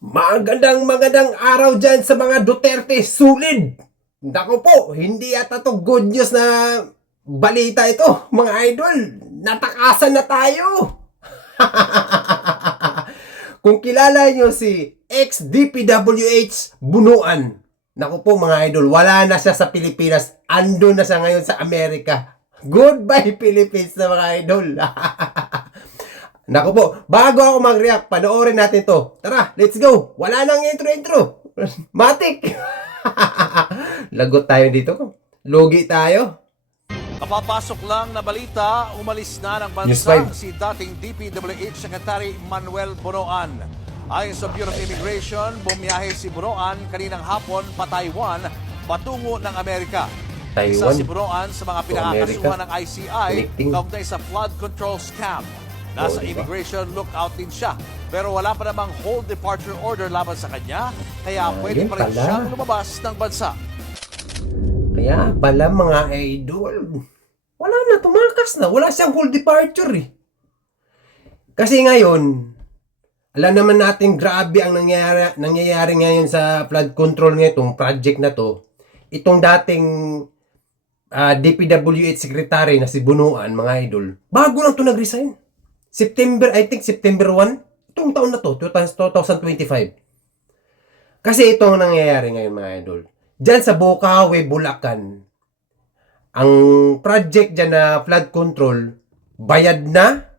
Magandang magandang araw dyan sa mga Duterte sulid. Nako po, hindi yata to good news na balita ito, mga idol. Natakasan na tayo. Kung kilala nyo si ex-DPWH Bunuan, Naku po mga idol, wala na siya sa Pilipinas. Ando na siya ngayon sa Amerika. Goodbye Philippines na mga idol. Naku po, bago ako mag-react, panoorin natin to. Tara, let's go. Wala nang intro-intro. Matik. Lagot tayo dito. Logi tayo. Kapapasok lang na balita, umalis na ng bansa si dating DPWH Secretary Manuel Bonoan. Ayon sa Bureau of Immigration, bumiyahe si Bonoan kaninang hapon pa Taiwan patungo ng Amerika. Isa Taiwan. si Bonoan sa mga pinakakasuhan ng ICI kaugnay sa flood control scam. Nasa Oh, diba? immigration lookout din siya. Pero wala pa namang hold departure order laban sa kanya, kaya Ah, pwede pa rin pala. siyang lumabas ng bansa. Kaya pala mga idol, wala na, tumakas na. Wala siyang whole departure eh. Kasi ngayon, alam naman natin grabe ang nangyayari, nangyayari ngayon sa flood control ngayon, itong project na to. Itong dating ah, DPWH secretary na si Bunuan, mga idol, bago lang to nag-resign. September, I think September 1, itong taon na to, 2025. Kasi ito ang nangyayari ngayon mga idol. Diyan sa Bocaue, Bulacan, ang project dyan na flood control, bayad na.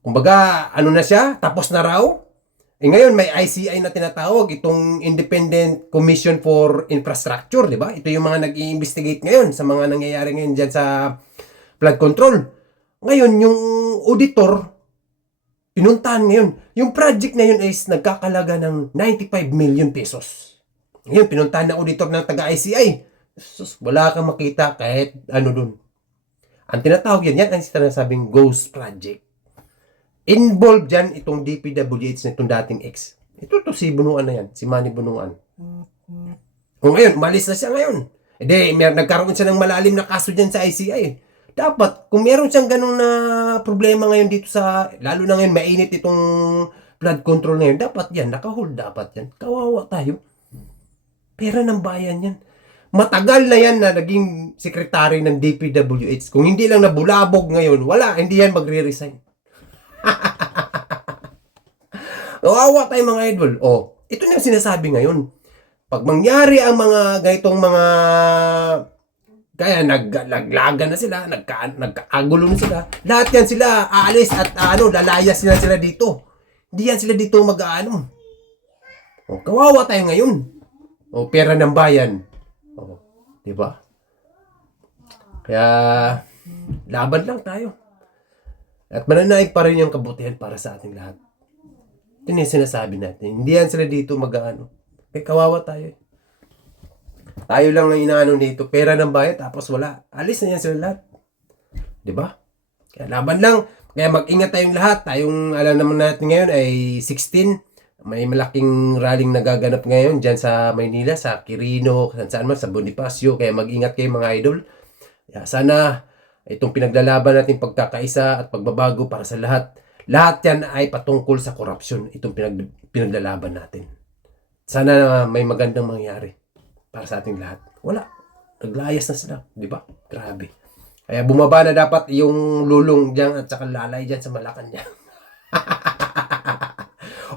Kumbaga, ano na siya, tapos na raw. Eh ngayon, may ICI na tinatawag, itong Independent Commission for Infrastructure, di ba? Ito yung mga nag investigate ngayon sa mga nangyayari ngayon dyan sa flood control. Ngayon, yung auditor, pinuntahan ngayon. Yung project na yun is nagkakalaga ng 95 million pesos. Ngayon, pinuntahan ng auditor ng taga-ICI. Sus, wala kang makita kahit ano dun. Ang tinatawag yan, yan ang sinasabing ghost project. Involved dyan itong DPWH na itong dating ex. Ito to si Bunuan na yan, si Manny Bunuan. O ngayon, umalis na siya ngayon. E di, mer nagkaroon siya ng malalim na kaso dyan sa ICI. Dapat, kung meron siyang ganun na problema ngayon dito sa, lalo na ngayon, mainit itong flood control ngayon, dapat yan, nakahold dapat yan. Kawawa tayo. Pera ng bayan yan. Matagal na yan na naging sekretary ng DPWH. Kung hindi lang nabulabog ngayon, wala, hindi yan magre-resign. Kawawa tayo mga idol. Oh, ito na yung sinasabi ngayon. Pag mangyari ang mga ganitong mga kaya nag naglagan na sila, nagka, nagkaagulo na sila. Lahat yan sila aalis at ano, lalayas sila sila dito. Hindi yan sila dito mag-ano. Oh, kawawa tayo ngayon. O pera ng bayan. O, di ba? Kaya laban lang tayo. At mananaig pa rin yung kabutihan para sa ating lahat. Ito na yung sinasabi natin. Hindi yan sila dito mag-ano. Kaya kawawa tayo. eh. Tayo lang ang inaano dito. Pera ng bayan tapos wala. Alis na yan sila lahat. Di ba? Kaya laban lang. Kaya mag-ingat tayong lahat. Tayong alam naman natin ngayon ay 16. May malaking rallying nagaganap ngayon dyan sa Maynila, sa Quirino, saan man, sa Bonifacio. Kaya mag-ingat kayo mga idol. Kaya sana itong pinaglalaban natin pagkakaisa at pagbabago para sa lahat. Lahat yan ay patungkol sa korupsyon. Itong pinag, pinaglalaban natin. Sana may magandang mangyari para sa ating lahat. Wala. Naglayas na sila. Di ba? Grabe. Kaya bumaba na dapat yung lulong dyan at saka lalay dyan sa Malacanang.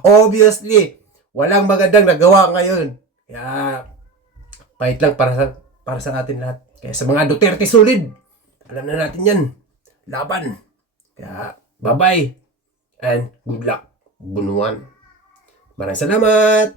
Obviously, walang magandang nagawa ngayon. Kaya, pahit lang para sa, para sa atin lahat. Kaya sa mga Duterte solid, alam na natin yan. Laban. Kaya, bye-bye. And good luck, bunuan. Maraming salamat.